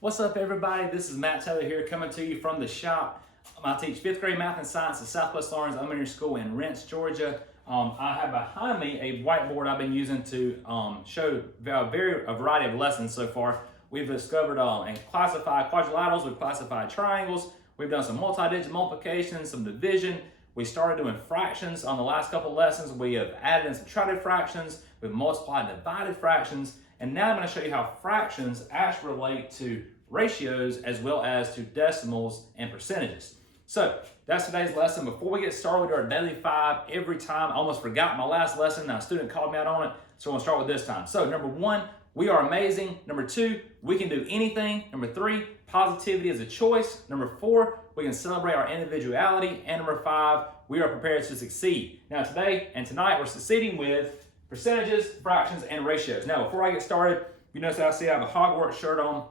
What's up, everybody? This is Matt Taylor here, coming to you from the shop. I teach 5th grade math and science at Southwest Lawrence Elementary School in Rents, Georgia. I have behind me a whiteboard I've been using to show a variety of lessons so far. We've discovered and classified quadrilaterals, we've classified triangles, we've done some multi-digit multiplication, some division. We started doing fractions on the last couple lessons. We have added and subtracted fractions, we've multiplied and divided fractions, and now I'm going to show you how fractions actually relate to ratios as well as to decimals and percentages. So that's today's lesson. Before we get started, we do our daily 5 every time. I almost forgot my last lesson. Now a student called me out on it, so I'm going to start with this time. So number 1, we are amazing. Number 2, we can do anything. Number 3, positivity is a choice. Number 4, we can celebrate our individuality. And number 5, we are prepared to succeed. Now today and tonight we're succeeding with percentages, fractions, and ratios. Now before I get started, you notice I have a Hogwarts shirt on.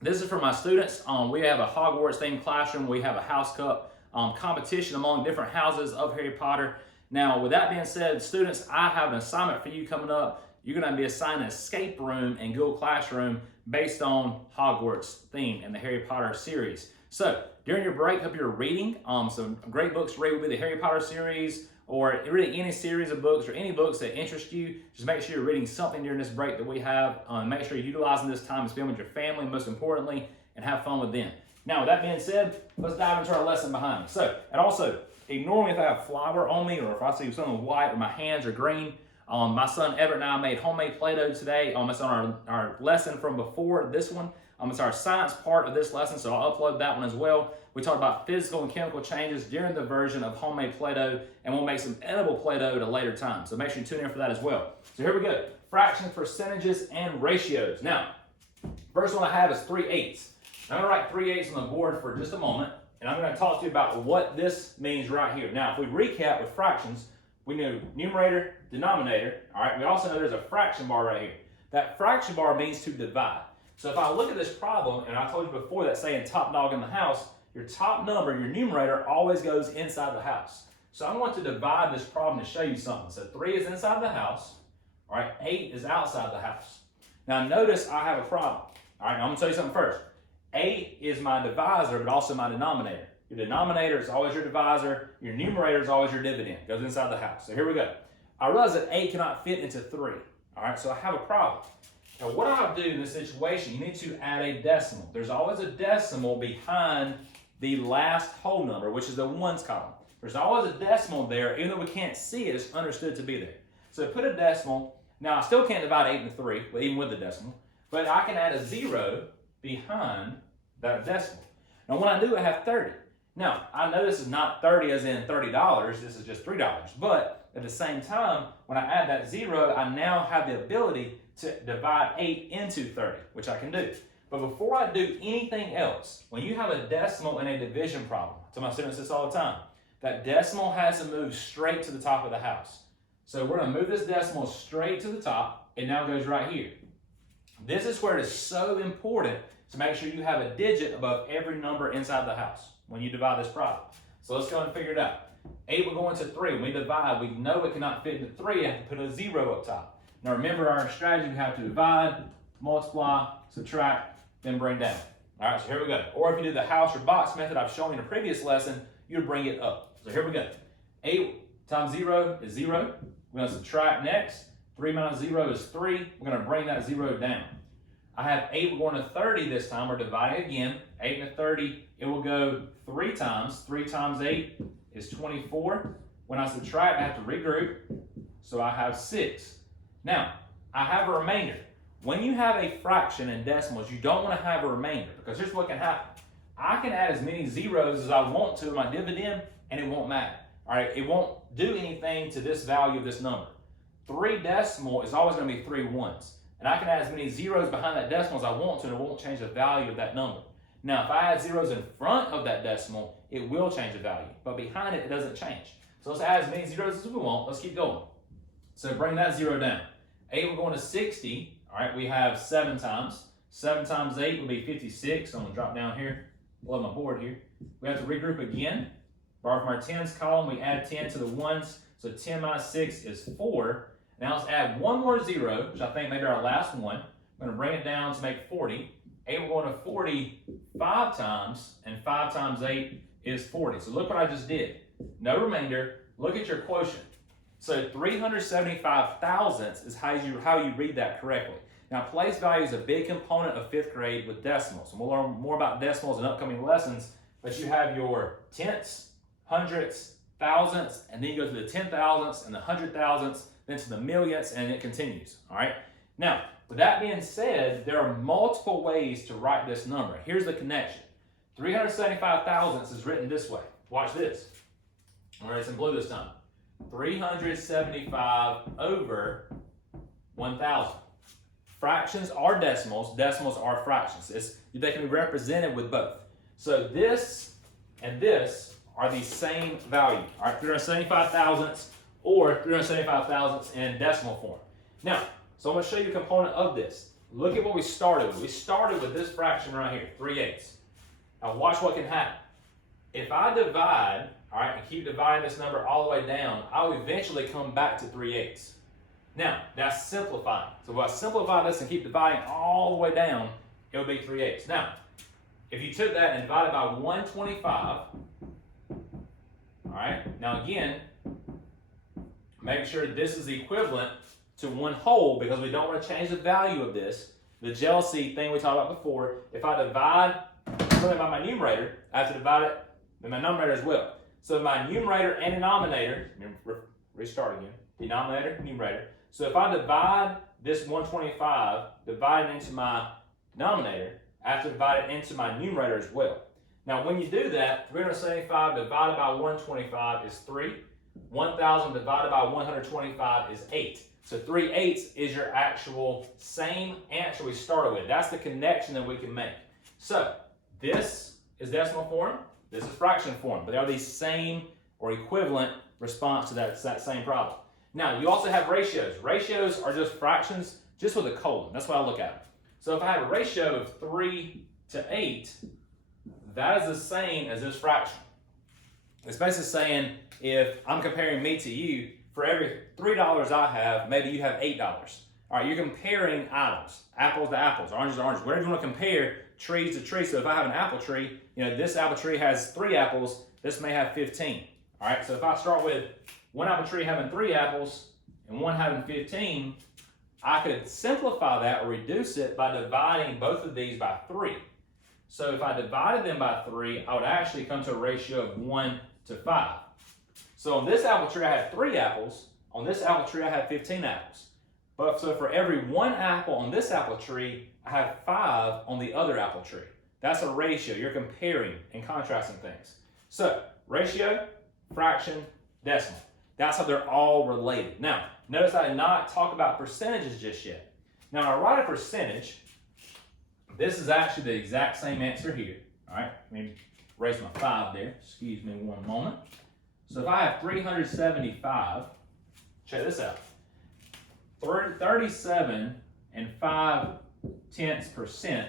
This is for my students. We have a Hogwarts themed classroom. We have a house cup competition among different houses of Harry Potter. Now with that being said, students, I have an assignment for you coming up. You're going to be assigned an escape room in Google Classroom based on Hogwarts theme in the Harry Potter series. So during your break, hope you're reading. Some great books to read would be the Harry Potter series, or really any series of books or any books that interest you. Just make sure you're reading something during this break that we have. Make sure you're utilizing this time to spend with your family, most importantly, and have fun with them. Now, with that being said, let's dive into our lesson behind me. So, and also, ignore me if I have flour on me or if I see something white or my hands are green. My son Everett and I made homemade Play-Doh today. It's on our lesson from before this one. It's our science part of this lesson, so I'll upload that one as well. We talked about physical and chemical changes during the version of homemade Play-Doh, and we'll make some edible Play-Doh at a later time. So make sure you tune in for that as well. So here we go. Fractions, percentages, and ratios. Now, first one I have is 3/8. I'm going to write 3/8 on the board for just a moment, and I'm going to talk to you about what this means right here. Now, if we recap with fractions, we know numerator, denominator. All right, we also know there's a fraction bar right here. That fraction bar means to divide. So if I look at this problem, and I told you before that saying top dog in the house, your top number, your numerator, always goes inside the house. So I'm going to divide this problem to show you something. So 3 is inside the house. All right, 8 is outside the house. Now notice I have a problem. All right, now I'm going to tell you something first. 8 is my divisor, but also my denominator. Your denominator is always your divisor. Your numerator is always your dividend. It goes inside the house. So here we go. I realize that 8 cannot fit into 3. All right, so I have a problem. Now what I do in this situation, you need to add a decimal. There's always a decimal behind the last whole number, which is the ones column. There's always a decimal there, even though we can't see it, it's understood to be there. So put a decimal. Now I still can't divide 8 into 3, even with the decimal, but I can add a 0 behind that decimal. Now when I do, I have 30. Now I know this is not 30 as in $30, this is just $3, but at the same time, when I add that 0, I now have the ability to divide 8 into 30, which I can do. But before I do anything else, when you have a decimal in a division problem, I tell my students this all the time, that decimal has to move straight to the top of the house. So we're going to move this decimal straight to the top. It now goes right here. This is where it is so important to make sure you have a digit above every number inside the house when you divide this problem. So let's go and figure it out. 8 will go into 3. When we divide, we know it cannot fit into 3. I have to put a 0 up top. Now remember our strategy, we have to divide, multiply, subtract, then bring down. All right, so here we go. Or if you do the house or box method I've shown you in a previous lesson, you would bring it up. So here we go. 8 times 0 is 0. We're going to subtract next. 3 minus 0 is 3. We're going to bring that 0 down. I have 8, we're going to 30 this time. We're dividing again. 8 into 30, it will go 3 times. 3 times 8 is 24. When I subtract, I have to regroup. So I have 6. Now, I have a remainder. When you have a fraction in decimals, you don't want to have a remainder because here's what can happen. I can add as many zeros as I want to in my dividend and it won't matter. All right, it won't do anything to this value of this number. 3 decimal is always going to be 3 ones. And I can add as many zeros behind that decimal as I want to and it won't change the value of that number. Now, if I add zeros in front of that decimal, it will change the value. But behind it, it doesn't change. So let's add as many zeros as we want. Let's keep going. So bring that 0 down. 8 will go into 60. All right, we have 7 times. 7 times 8 will be 56. So I'm going to drop down here below my board here. We have to regroup again. Borrow from our tens column, we add 10 to the ones. So 10 minus 6 is 4. Now let's add one more 0, which I think maybe our last one. I'm going to bring it down to make 40. 8 will go into 40 5 times, and 5 times 8 is 40. So look what I just did. No remainder. Look at your quotient. So 375 thousandths is how you read that correctly. Now, place value is a big component of 5th grade with decimals. And we'll learn more about decimals in upcoming lessons, but you have your tenths, hundredths, thousandths, and then you go to the 10 thousandths and the 100 thousandths, then to the millionths, and it continues, all right? Now, with that being said, there are multiple ways to write this number. Here's the connection. 375 thousandths is written this way. Watch this. All right, it's in blue this time. 375 over 1,000. Fractions are decimals. Decimals are fractions. They can be represented with both. So this and this are the same value. All right, 375 thousandths or 375 thousandths in decimal form. Now, so I'm going to show you a component of this. Look at what we started with. We started with this fraction right here, 3/8. Now watch what can happen. If I divide, all right, and keep dividing this number all the way down, I'll eventually come back to 3/8. Now, that's simplifying. So if I simplify this and keep dividing all the way down, it would be 3/8. Now, if you took that and divided by 125, all right, now again, make sure this is equivalent to 1 whole because we don't want to change the value of this. The jealousy thing we talked about before, if I divide something by my numerator, I have to divide it by my numerator as well. So my numerator and denominator, restart again, denominator, numerator. So if I divide this 125, divide it into my denominator, I have to divide it into my numerator as well. Now when you do that, 375 divided by 125 is 3. 1,000 divided by 125 is 8. So 3/8 is your actual same answer we started with. That's the connection that we can make. So this is decimal form, this is fraction form, but they are the same or equivalent response to that same problem. Now, you also have ratios. Ratios are just fractions, just with a colon. That's what I look at. So if I have a ratio of 3:8, that is the same as this fraction. It's basically saying if I'm comparing me to you, for every $3 I have, maybe you have $8. All right, you're comparing items, apples to apples, oranges to oranges, whatever you want to compare, trees to trees. So if I have an apple tree, this apple tree has 3 apples, this may have 15. All right, so if I start with one apple tree having 3 apples and one having 15, I could simplify that or reduce it by dividing both of these by 3. So if I divided them by 3, I would actually come to a ratio of 1:5. So on this apple tree, I had 3 apples. On this apple tree, I had 15 apples. But so for every 1 apple on this apple tree, I have 5 on the other apple tree. That's a ratio. You're comparing and contrasting things. So ratio, fraction, decimal. That's how they're all related. Now, notice I did not talk about percentages just yet. Now, when I write a percentage, this is actually the exact same answer here. All right, let me erase my 5 there. Excuse me one moment. So if I have 375, check this out. 37 and 5/10%.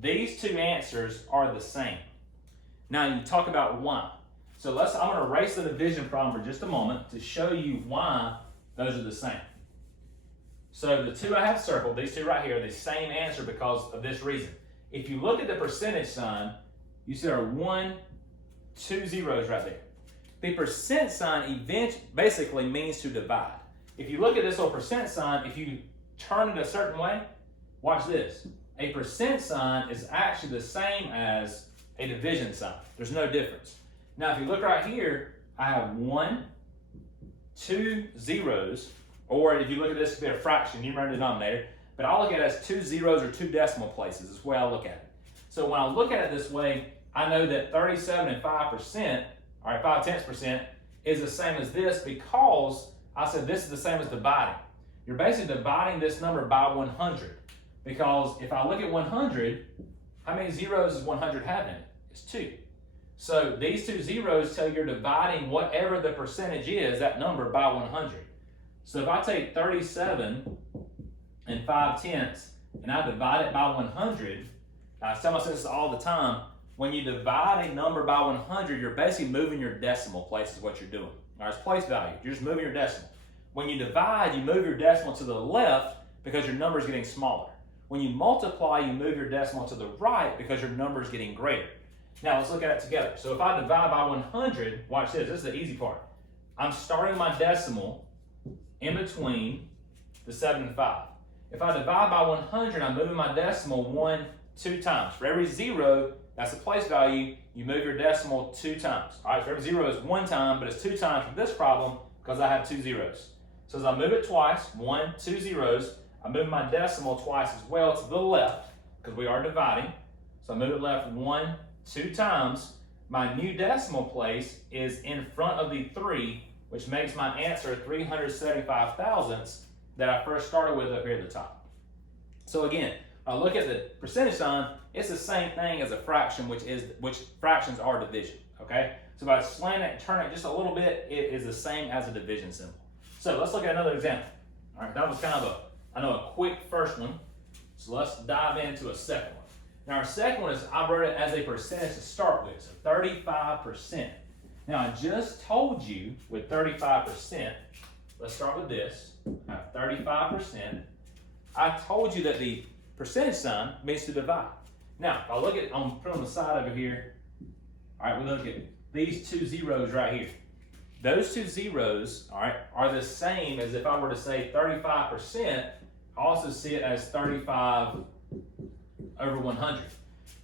These two answers are the same. Now you talk about why. So I'm going to erase the division problem for just a moment to show you why those are the same. So the two I have circled, these two right here, are the same answer because of this reason. If you look at the percentage sign, you see there are 1, 2 zeros right there. The percent sign basically means to divide. If you look at this little percent sign, if you turn it a certain way, watch this. A percent sign is actually the same as a division sign. There's no difference. Now, if you look right here, I have 1, 2 zeros, or if you look at this, it'd be a fraction, numerator and denominator, but I look at it as 2 zeros or 2 decimal places is the way I look at it. So when I look at it this way, I know that 37 and 5%, all right, 5/10% is the same as this because I said this is the same as dividing. You're basically dividing this number by 100 because if I look at 100, how many zeros does 100 have in it? It's 2. So these 2 zeros tell you're dividing whatever the percentage is, that number, by 100. So if I take 37 and 5/10 and I divide it by 100, I tell myself this all the time, when you divide a number by 100, you're basically moving your decimal place is what you're doing. All right, it's place value. You're just moving your decimal. When you divide, you move your decimal to the left because your number is getting smaller. When you multiply, you move your decimal to the right because your number is getting greater. Now let's look at it together. So if I divide by 100, watch this, this is the easy part. I'm starting my decimal in between the 7 and 5. If I divide by 100, I'm moving my decimal 2 times. For every 0, that's a place value, you move your decimal 2 times. All right, so every 0 is 1 time, but it's 2 times for this problem because I have 2 zeros. So as I move it twice, 1, 2 zeros, I move my decimal twice as well to the left because we are dividing. So I move it left 1, 2 times. My new decimal place is in front of the 3, which makes my answer 375 thousandths that I first started with up here at the top. So again, I look at the percentage sign, it's the same thing as a fraction, which fractions are division, okay? So if I slant it and turn it just a little bit, it is the same as a division symbol. So let's look at another example. All right, that was kind of a quick first one. So let's dive into a second one. Now our second one is, I wrote it as a percentage to start with, so 35%. Now I just told you with 35%, let's start with this, 35%. I told you that the percentage sign means to divide. Now, if I look at, I'm put on the side over here, all right, we look at these 2 zeros right here. Those 2 zeros, all right, are the same as if I were to say 35%, I also see it as 35 over 100.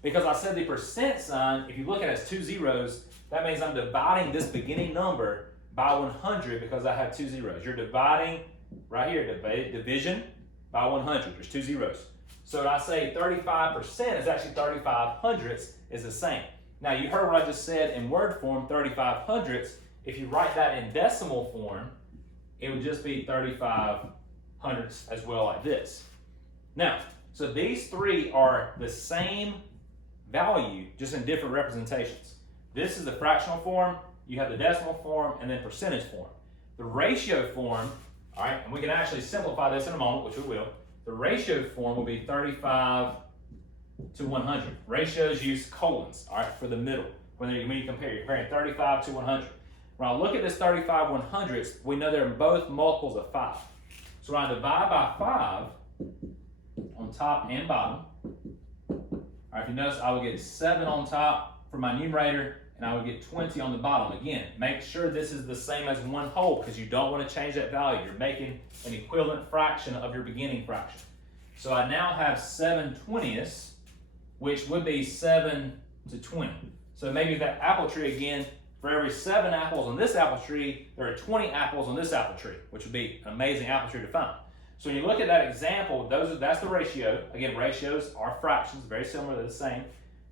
Because I said the percent sign, if you look at it as 2 zeros, that means I'm dividing this beginning number by 100 because I have 2 zeros. You're dividing right here, division by 100. There's 2 zeros. So when I say 35% is actually 35 hundredths is the same. Now you heard what I just said in word form, 35 hundredths. If you write that in decimal form, it would just be 35 hundredths as well, like this. Now, so these 3 are the same value, just in different representations. This is the fractional form, you have the decimal form, and then percentage form. The ratio form, all right, and we can actually simplify this in a moment, which we will. The ratio form will be 35 to 100. Ratios use colons, all right, for the middle. When you compare, you're comparing 35 to 100. When I look at this 35 100ths, we know they're both multiples of 5. So when I divide by 5, on top and bottom, all right, if you notice, I will get 7 on top for my numerator, and I would get 20 on the bottom. Again, make sure this is the same as 1 whole because you don't want to change that value. You're making an equivalent fraction of your beginning fraction. So I now have 7 20ths, which would be 7 to 20. So maybe that apple tree again, for every 7 apples on this apple tree, there are 20 apples on this apple tree, which would be an amazing apple tree to find. So when you look at that example, that's the ratio. Again, ratios are fractions, very similar, they're the same.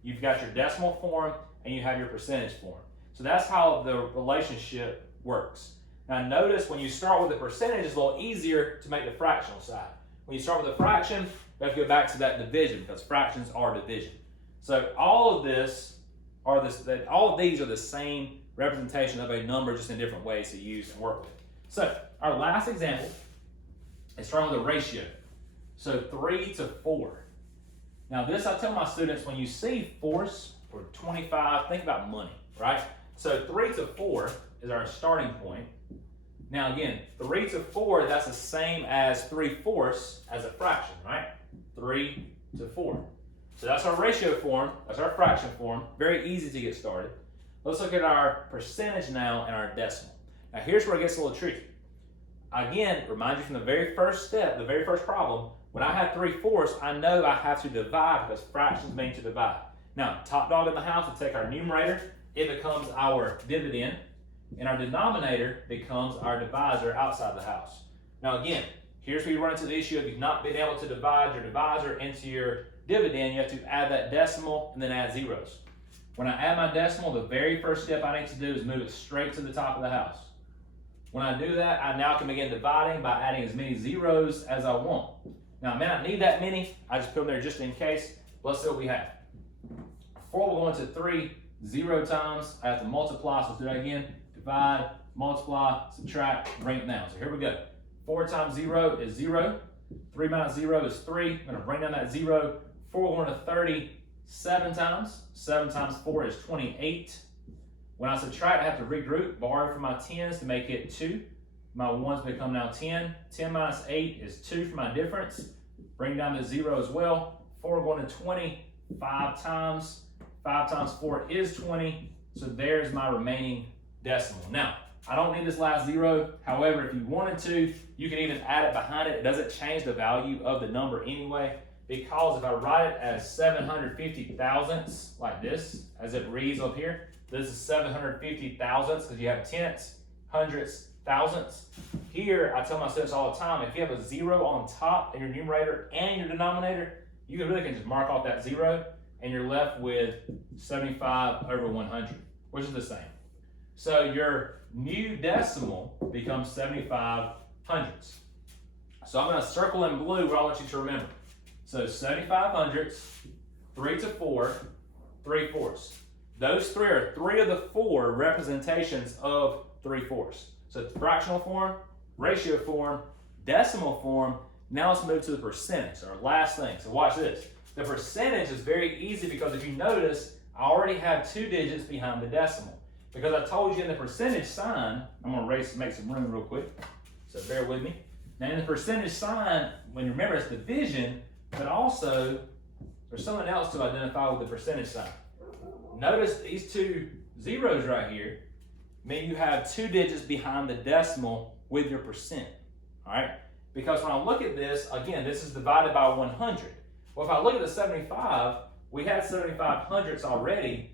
You've got your decimal form, and you have your percentage form. So that's how the relationship works. Now notice when you start with a percentage, it's a little easier to make the fractional side. When you start with a fraction, you have to go back to that division because fractions are division. So all of these are the same representation of a number, just in different ways to use and work with. So our last example is starting with a ratio. So 3 to 4. Now this, I tell my students, when you see fourths or 25, think about money, right? So 3 to 4 is our starting point. Now again, 3 to 4, that's the same as 3/4 as a fraction, right? 3 to 4. So that's our ratio form, that's our fraction form. Very easy to get started. Let's look at our percentage now and our decimal. Now here's where it gets a little tricky. Again, remind you from the very first step, the very first problem, when I have 3/4, I know I have to divide because fractions mean to divide. Now, top dog in the house, we take our numerator, it becomes our dividend, and our denominator becomes our divisor outside the house. Now again, here's where you run into the issue of you not being able to divide your divisor into your dividend. You have to add that decimal and then add zeros. When I add my decimal, the very first step I need to do is move it straight to the top of the house. When I do that, I now can begin dividing by adding as many zeros as I want. Now, I may not need that many. I just put them there just in case. Let's see what we have. 4 will go into 3 0 times. I have to multiply, so let's do that again. Divide, multiply, subtract, bring it down. So here we go. 4 times 0 is 0. 3 minus 0 is 3. I'm going to bring down that 0. 4 will go into 30 7 times. 7 times 4 is 28. When I subtract, I have to regroup, borrow from my 10s to make it 2. My 1s become now 10. 10 minus 8 is 2 for my difference. Bring down the 0 as well. 4 going to 20, 5 times. 5 times 4 is 20. So there's my remaining decimal. Now, I don't need this last 0. However, if you wanted to, you can even add it behind it. It doesn't change the value of the number anyway, because if I write it as 750 thousandths like this, as it reads up here, this is 750 thousandths because you have tenths, hundredths, thousandths. Here, I tell my students all the time, if you have a 0 on top in your numerator and your denominator, you really can just mark off that 0 and you're left with 75 over 100, which is the same. So your new decimal becomes 75 hundredths. So I'm going to circle in blue what I want you to remember. So 75 hundredths, 3 to 4, 3/4. Those 3 are 3 of the 4 representations of 3/4. So fractional form, ratio form, decimal form. Now let's move to the percentage, our last thing. So watch this. The percentage is very easy because if you notice, I already have 2 digits behind the decimal. Because I told you in the percentage sign, I'm going to make some room real quick, so bear with me. Now in the percentage sign, when you remember it's division, but also there's something else to identify with the percentage sign. Notice these 2 zeros right here mean you have 2 digits behind the decimal with your percent, all right? Because when I look at this, again, this is divided by 100. Well, if I look at the 75, we had 75 hundredths already.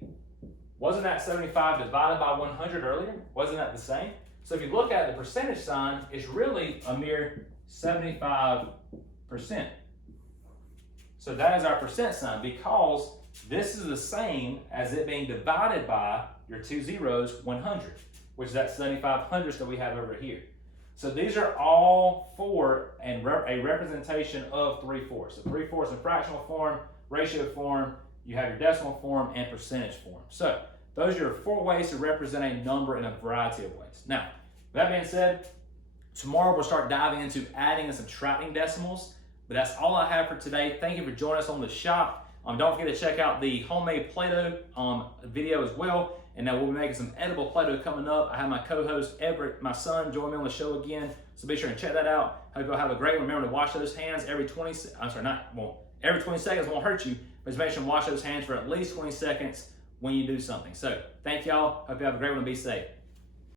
Wasn't that 75 divided by 100 earlier? Wasn't that the same? So if you look at the percentage sign, it's really a mere 75%. So that is our percent sign because this is the same as it being divided by your 2 zeros, 100, which is that 75 hundredths that we have over here. So these are all 4 and a representation of 3/4. So 3/4 in fractional form, ratio form, you have your decimal form, and percentage form. So those are your 4 ways to represent a number in a variety of ways. Now, that being said, tomorrow we'll start diving into adding and subtracting decimals. But that's all I have for today. Thank you for joining us on the shop. Don't forget to check out the homemade Play-Doh video as well. And now we'll be making some edible Play-Doh coming up. I have my co-host Everett, my son, join me on the show again. So be sure and check that out. Hope you'll have a great one. Remember to wash those hands every 20 seconds won't hurt you, but just make sure and wash those hands for at least 20 seconds when you do something. So thank y'all. Hope you have a great one and be safe.